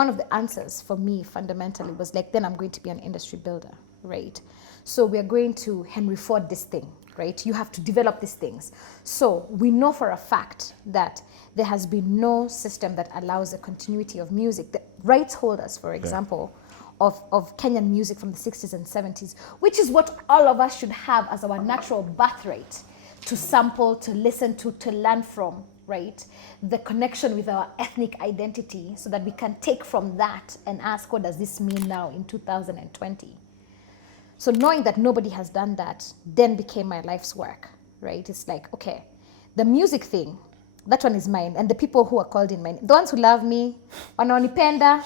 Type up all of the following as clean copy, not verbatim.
one of the answers for me fundamentally was like, then I'm going to be an industry builder, right? So we're going to Henry Ford this thing, right? You have to develop these things. So we know for a fact that there has been no system that allows the continuity of music. The rights holders, for example, of Kenyan music from the 60s and 70s, which is what all of us should have as our natural birthright, to sample, to listen to learn from, right? The connection with our ethnic identity, so that we can take from that and ask, what does this mean now in 2020? So knowing that nobody has done that then became my life's work, right? It's like, okay, the music thing, that one is mine. And the people who are called in mine, the ones who love me, wanaonipenda,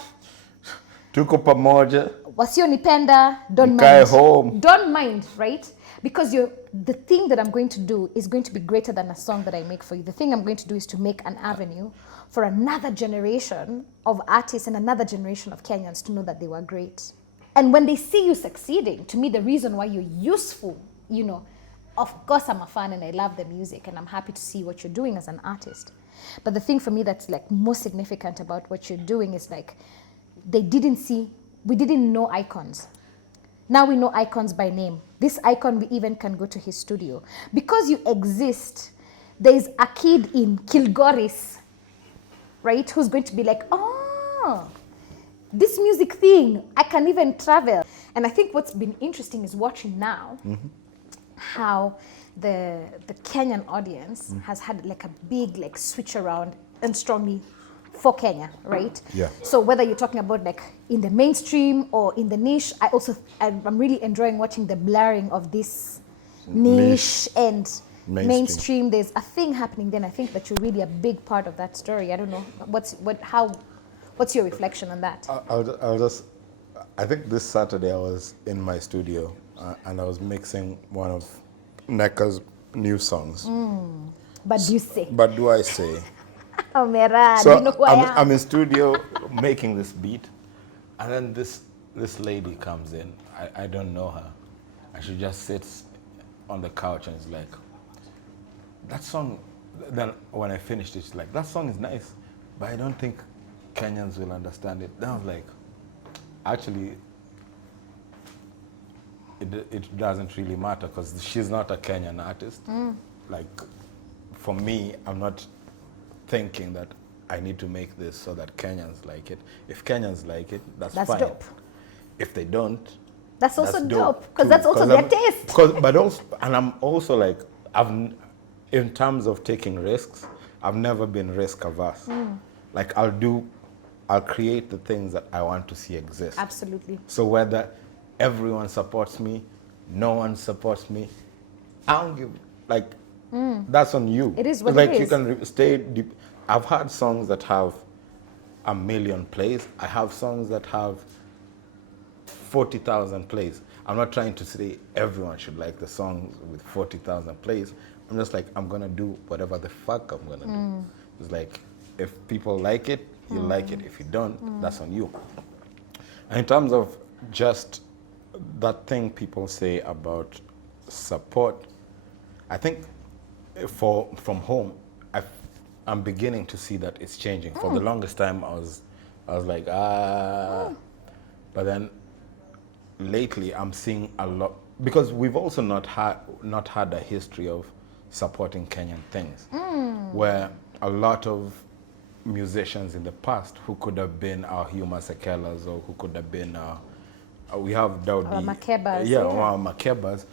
tuko pamoja, wasionipenda, don't mind. Home. Don't mind, right? Because the thing that I'm going to do is going to be greater than a song that I make for you. The thing I'm going to do is to make an avenue for another generation of artists and another generation of Kenyans to know that they were great. And when they see you succeeding, to me, the reason why you're useful, you know, of course I'm a fan and I love the music and I'm happy to see what you're doing as an artist. But the thing for me that's like most significant about what you're doing is like, we didn't know icons. Now we know icons by name. This icon, we even can go to his studio. Because you exist, there's a kid in Kilgoris, right, who's going to be like, oh, this music thing, I can even travel. And I think what's been interesting is watching now how the Kenyan audience has had like a big like switch around and strongly for Kenya, right? Yeah. So whether you're talking about like in the mainstream or in the niche, I'm really enjoying watching the blurring of this niche and mainstream. There's a thing happening then. I think that you're really a big part of that story. I don't know, what's your reflection on that? I think this Saturday I was in my studio and I was mixing one of Neka's new songs. But do you say? But do I say? Oh, Mera, so you know who I am. I'm in studio making this beat, and then this lady comes in. I don't know her, and she just sits on the couch and is like, that song. Then when I finished it, she's like, that song is nice, but I don't think Kenyans will understand it. Then I was like, actually, it doesn't really matter because she's not a Kenyan artist. Like, for me, I'm not thinking that I need to make this so that Kenyans like it. If Kenyans like it, that's fine. Dope. If they don't, that's also dope because that's also their taste. But also, and I'm also like, in terms of taking risks, I've never been risk averse. Like I'll create the things that I want to see exist. Absolutely. So whether everyone supports me, no one supports me, I don't give, like, that's on you. It is what like it is. You can stay deep. I've had songs that have 1 million plays. I have songs that have 40,000 plays. I'm not trying to say everyone should like the songs with 40,000 plays. I'm just like, I'm gonna do whatever the fuck I'm gonna do. It's like, if people like it, you like it. If you don't, that's on you. And in terms of just that thing people say about support, I think from home, I'm beginning to see that it's changing. For the longest time, I was like, but then lately I'm seeing a lot, because we've also not had a history of supporting Kenyan things, where a lot of musicians in the past who could have been our Huma Sekelas or who could have been we have Daudi, Makebas, our Makebas,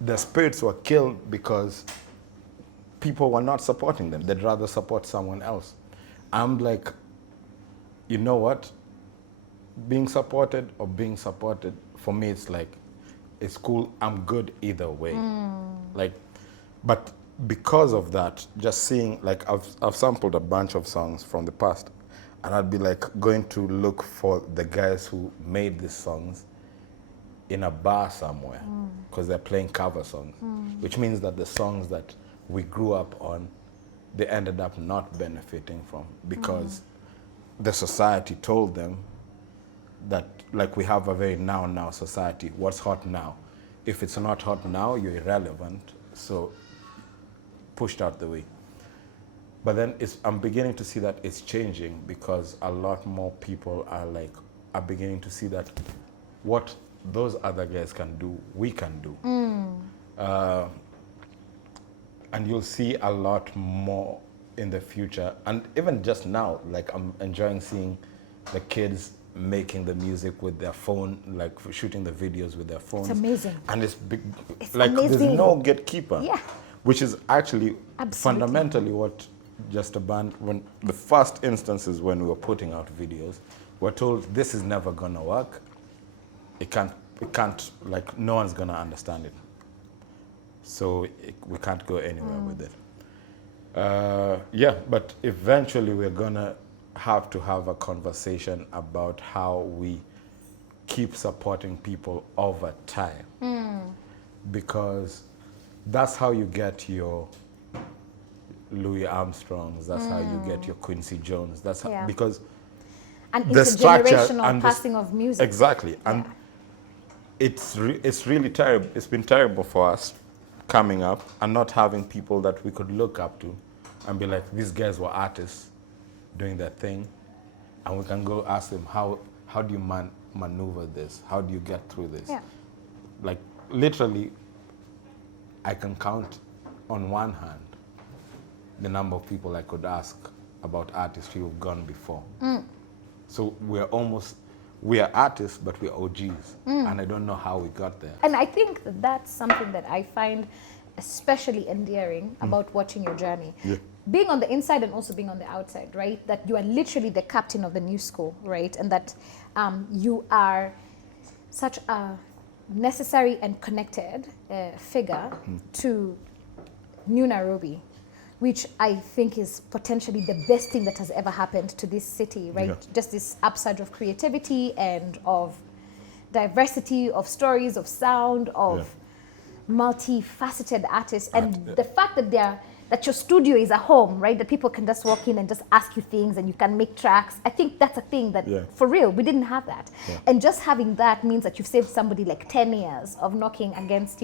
the spirits were killed because people were not supporting them. They'd rather support someone else. I'm like, you know what? Being supported or being supported, for me, it's like, it's cool. I'm good either way. Like, but because of that, just seeing, like, I've sampled a bunch of songs from the past, and I'd be like going to look for the guys who made these songs in a bar somewhere, because they're playing cover songs, which means that the songs that we grew up on, they ended up not benefiting from, because the society told them that, like, we have a very now society. What's hot now? If it's not hot now, you're irrelevant. So pushed out the way. But then I'm beginning to see that it's changing because a lot more people are beginning to see that what those other guys can do, we can do. And you'll see a lot more in the future. And even just now, like I'm enjoying seeing the kids making the music with their phone, like shooting the videos with their phones. It's amazing. And it's amazing. There's no gatekeeper. Yeah. Which is actually Absolutely. fundamentally what Just a Band, when the first instances when we were putting out videos, we're told this is never gonna work. It can't, like no one's gonna understand it. So we can't go anywhere with it. Yeah, but eventually we're gonna have to have a conversation about how we keep supporting people over time. Because that's how you get your Louis Armstrongs, that's how you get your Quincy Jones. That's how, because and the structure intergenerational and passing of music. Exactly. And it's really terrible. It's been terrible for us coming up and not having people that we could look up to and be like, these guys were artists doing their thing, and we can go ask them, how do you maneuver this? How do you get through this? Yeah. Like literally, I can count on one hand the number of people I could ask about artists who have gone before. So we are artists, but we're OGs, and I don't know how we got there. And I think that's something that I find especially endearing about watching your journey. Yeah. Being on the inside and also being on the outside, right? That you are literally the captain of the new school, right? And that you are such a necessary and connected figure to New Nairobi, which I think is potentially the best thing that has ever happened to this city, right? Yeah. Just this upsurge of creativity and of diversity, of stories, of sound, of multifaceted artists. And the fact that your studio is a home, right? That people can just walk in and just ask you things and you can make tracks. I think that's a thing that, for real, we didn't have that. Yeah. And just having that means that you've saved somebody like 10 years of knocking against,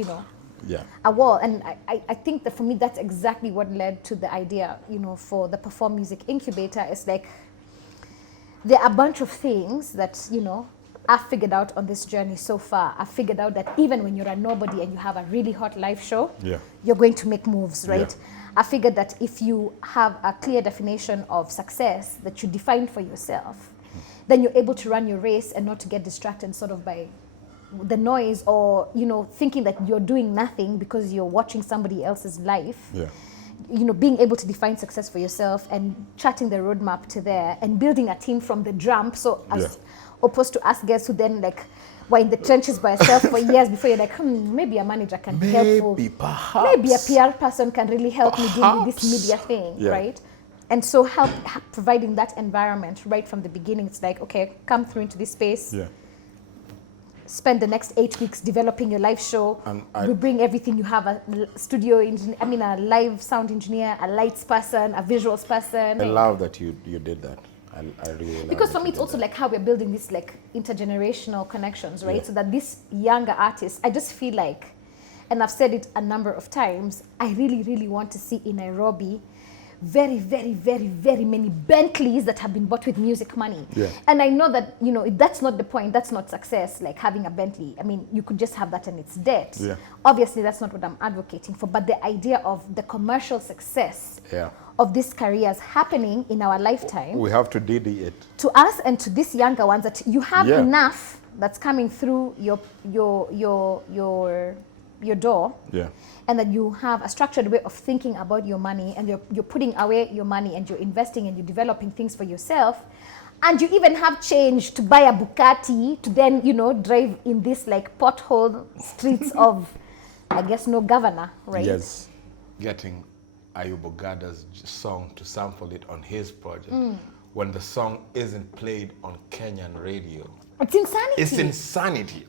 a wall. And I think that for me, that's exactly what led to the idea, for the Perform Music Incubator. It's like, there are a bunch of things that, I've figured out on this journey so far. I've figured out that even when you're a nobody and you have a really hot live show, you're going to make moves, right? Yeah. I figured that if you have a clear definition of success that you define for yourself, then you're able to run your race and not to get distracted sort of by the noise or, thinking that you're doing nothing because you're watching somebody else's life. Yeah. Being able to define success for yourself and charting the roadmap to there and building a team from the jump. So as opposed to us guys who then were in the trenches by yourself for years before you're like, maybe a manager can be helpful. Maybe a PR person can really help me do this media thing, right? And so providing that environment right from the beginning. It's like, okay, come through into this space. Yeah. Spend the next 8 weeks developing your live show. We bring everything. You have a studio engineer, a live sound engineer, a lights person, a visuals person. I love that you did that. I really love because for me, it's also like how we're building these intergenerational connections, right? So that these younger artists, I just feel like, and I've said it a number of times, I really, really want to see in Nairobi very, very, very, very many Bentleys that have been bought with music money. Yeah. And I know that, that's not the point. That's not success, like having a Bentley. I mean, you could just have that and it's dead. Yeah. Obviously, that's not what I'm advocating for. But the idea of the commercial success of these careers happening in our lifetime. We have to DD it. To us and to these younger ones, that you have enough that's coming through your door. Yeah. And that you have a structured way of thinking about your money, and you're putting away your money and you're investing and you're developing things for yourself. And you even have change to buy a Bugatti to then, drive in this pothole streets of, I guess, no governor, right? Yes. Getting Ayub Ogada's song to sample it on his project when the song isn't played on Kenyan radio. It's insanity. It's insanity.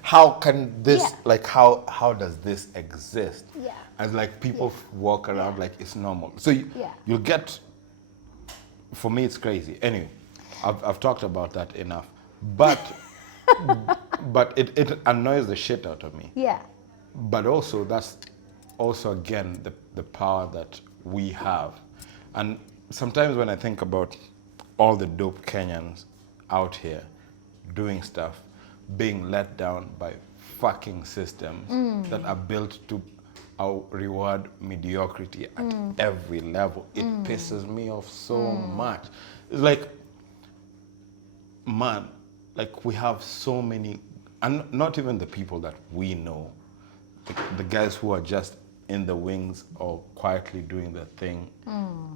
How can this, how does this exist? Yeah. And people walk around like it's normal. So you'll get, for me, it's crazy. Anyway, I've talked about that enough. But, but it annoys the shit out of me. Yeah. But also, that's also, again, the power that we have And sometimes when I think about all the dope Kenyans out here doing stuff, being let down by fucking systems that are built to reward mediocrity at every level, it pisses me off so much. It's like, man, like we have so many, and not even the people that we know, the guys who are just in the wings or quietly doing their thing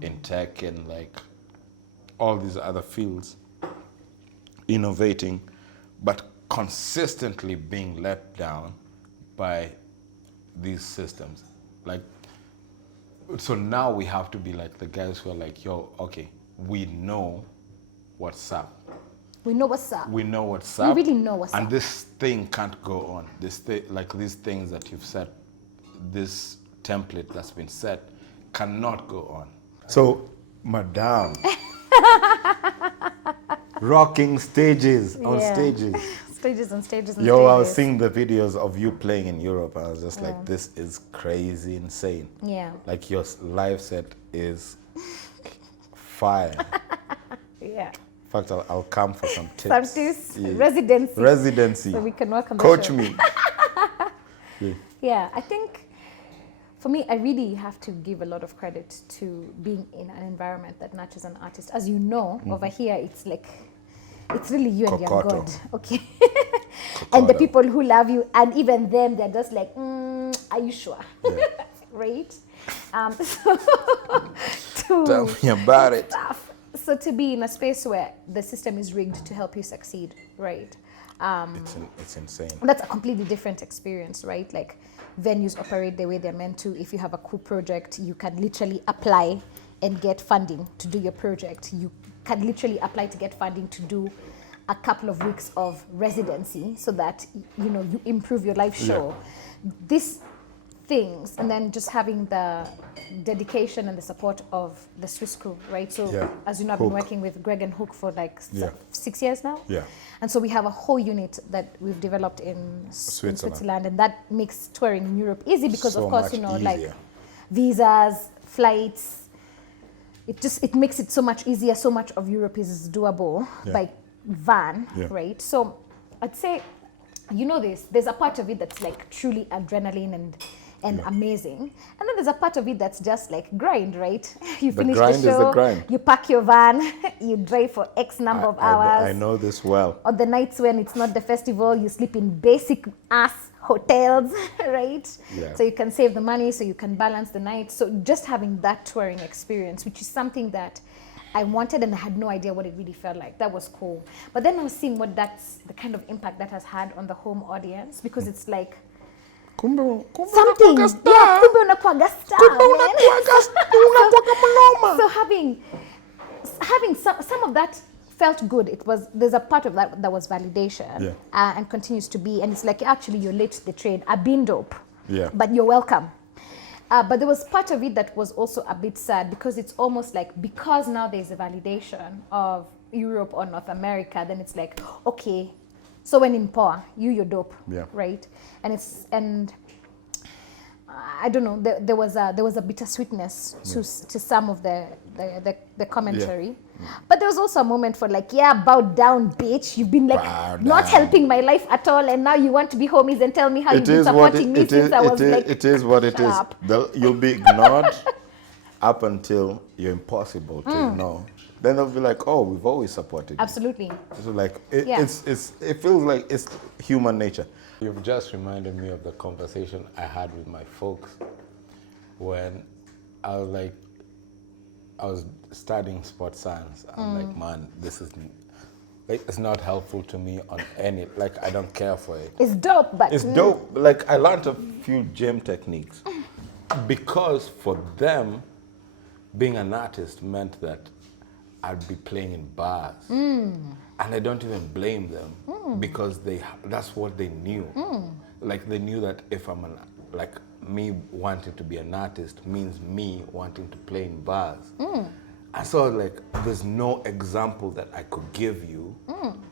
in tech and like all these other fields, innovating, but consistently being let down by these systems. Like, so now we have to be like the guys who are like, yo, okay, we know what's up. We know what's up. We know what's up. We really know what's up. And this thing can't go on. Like these things that you've set, this template that's been set cannot go on. So, madam, rocking stages on stages. Stages and stages and Yo, stages. I was seeing the videos of you playing in Europe. I was just like, this is crazy insane. Yeah. Like your live set is fire. Yeah. In fact, I'll come for some tips. Some tips, residency. So we can work on the Coach show. me. Yeah, I think for me, I really have to give a lot of credit to being in an environment that nurtures an artist. As you know, over here, it's like, it's really you and your God, okay? And the people who love you, and even them, they're just like, are you sure? Yeah. Right? Tell me about it. So to be in a space where the system is rigged to help you succeed, right? It's insane. That's a completely different experience, right? Like venues operate the way they're meant to. If you have a cool project, you can literally apply and get funding to do your project. You can literally apply to get funding to do a couple of weeks of residency so that, you know, you improve your live show. Yeah. These things, and then just having the dedication and the support of the Swiss crew, right? So as you know, I've been working with Greg and Hook for like 6 years now. Yeah. And so we have a whole unit that we've developed in Switzerland, and that makes touring in Europe easy because of course, you know, like visas, flights, it makes it so much easier. So much of Europe is doable by van, right? So I'd say, you know, there's a part of it that's like truly adrenaline and amazing, and then there's a part of it that's just like grind, right? You finish the show, you pack your van, you drive for X number of hours. I know this well. On the nights when it's not the festival, you sleep in basic ass hotels, right? Yeah. So you can save the money, so you can balance the night. So just having that touring experience, which is something that I wanted and I had no idea what it really felt like. That was cool. But then I was seeing what that's the kind of impact that has had on the home audience, because it's like something. Kumbe unakuwaga star. So having some of that felt good. There's a part of that was validation, and continues to be. And it's like, actually, you're late to the trade. I've been dope, but you're welcome. But there was part of it that was also a bit sad, because it's almost like, because now there's a validation of Europe or North America, then it's like, okay, so when in power, you're dope, right? And I don't know, there was a bittersweetness to some of the commentary. But there was also a moment for like, bow down, bitch. You've been like not helping my life at all, and now you want to be homies and tell me how you've been supporting me since I was like, it is what it is. You'll be ignored up until you're impossible to ignore. Then they'll be like, oh, we've always supported you. Absolutely. So like, it feels like it's human nature. You've just reminded me of the conversation I had with my folks when I was studying sports science. I'm like, man, this is like, it's not helpful to me on any, like, I don't care for it. It's dope, but it's dope. Like, I learned a few gym techniques because for them, being an artist meant that I'd be playing in bars. And I don't even blame them because that's what they knew. Like, they knew that if I'm me wanting to be an artist means me wanting to play in bars. And so like, there's no example that I could give you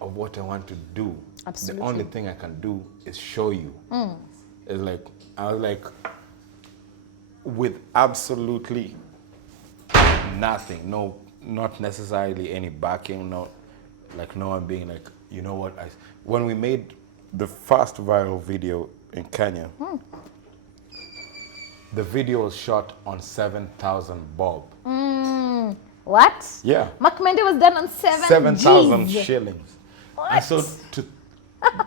of what I want to do. Absolutely. The only thing I can do is show you. It's like, I was like, with absolutely nothing, no, not necessarily any backing, no, like no one being like, you know what, when we made the first viral video in Kenya, the video was shot on 7,000 bob. What? Yeah. Makmende was done on 7,000 shillings. What? And so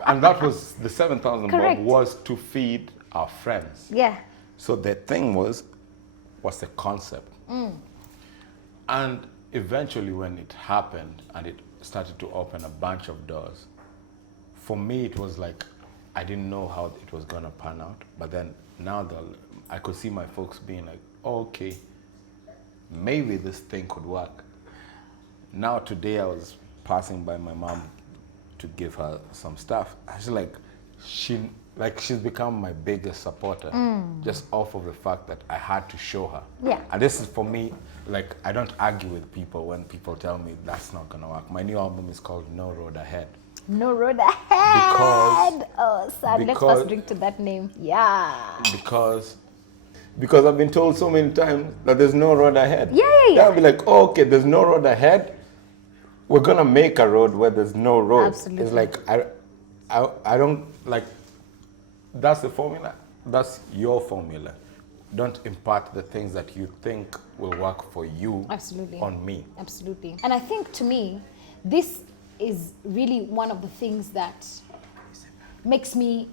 and that was the 7,000 bob Correct. was to feed our friends. Yeah. So the thing was the concept. And eventually when it happened and it started to open a bunch of doors, for me it was like, I didn't know how it was gonna pan out. But then now I could see my folks being like, oh, okay, maybe this thing could work. Now today I was passing by my mom to give her some stuff. I was like, she's become my biggest supporter, just off of the fact that I had to show her. Yeah. And this is for me, like, I don't argue with people when people tell me that's not gonna work. My new album is called No Road Ahead. No road ahead. Oh, sad. Let's because- first drink to that name. Yeah. Because I've been told so many times that there's no road ahead. Yeah. I'll be like, oh, okay, there's no road ahead. We're gonna make a road where there's no road. Absolutely. It's like I don't like. That's the formula. That's your formula. Don't impart the things that you think will work for you. Absolutely. On me. Absolutely. And I think to me, this is really one of the things that makes me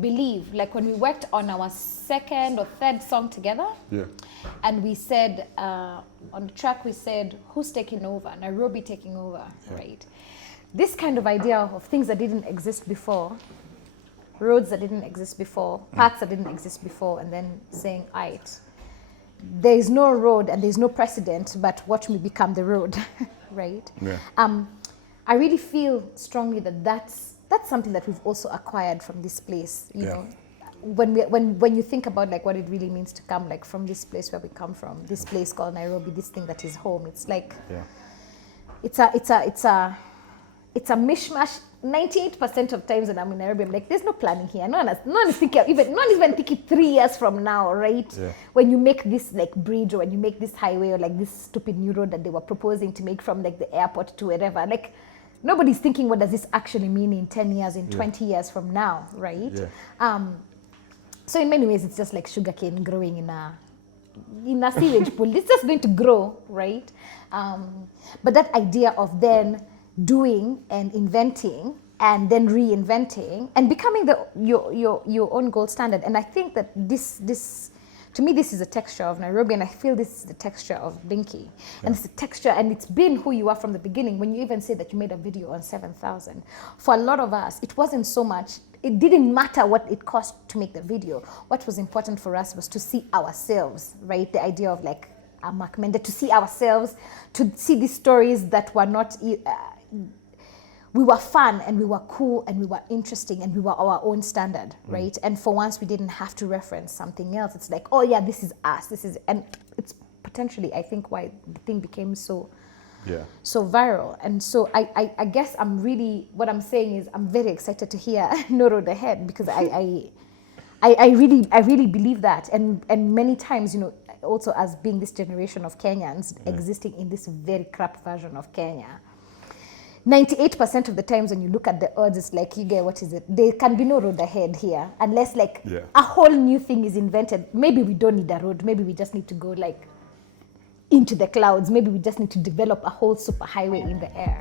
believe, like when we worked on our second or third song together, Yeah. and we said, on the track we said, who's taking over? Nairobi taking over, right? This kind of idea of things that didn't exist before, roads that didn't exist before, paths that didn't exist before, and then saying, aight, there is no road and there's no precedent, but watch me become the road, right? Yeah. I really feel strongly that that's something that we've also acquired from this place, you know. When you think about like what it really means to come like from this place where we come from, this place called Nairobi, this thing that is home, it's like it's a mishmash. 98% of times when I'm in Nairobi, I'm like, there's no planning here. No one is thinking even thinking 3 years from now, right? Yeah. When you make this like bridge or when you make this highway or like this stupid new road that they were proposing to make from like the airport to wherever, like nobody's thinking what does this actually mean in 10 years, in 20 years from now, right? Yeah. So in many ways, it's just like sugarcane growing in a sewage pool. It's just going to grow, right? But that idea of then doing and inventing and then reinventing and becoming your own gold standard. And I think that this to me, this is a texture of Nairobi, and I feel this is the texture of Blinky. And it's the texture, and it's been who you are from the beginning. When you even say that you made a video on 7,000, for a lot of us, it wasn't so much, it didn't matter what it cost to make the video. What was important for us was to see ourselves, right? The idea of like a Makmende, to see ourselves, to see these stories that were not, we were fun and we were cool and we were interesting and we were our own standard, right? And for once we didn't have to reference something else. It's like, oh yeah, this is us, and it's potentially, I think, why the thing became so viral. And so I guess what I'm saying is I'm very excited to hear No Road Ahead, because I really believe that. And many times, you know, also as being this generation of Kenyans existing in this very crap version of Kenya, 98% of the times when you look at the odds, it's like, you get, what is it? There can be no road ahead here unless like a whole new thing is invented. Maybe we don't need a road. Maybe we just need to go like into the clouds. Maybe we just need to develop a whole super highway in the air.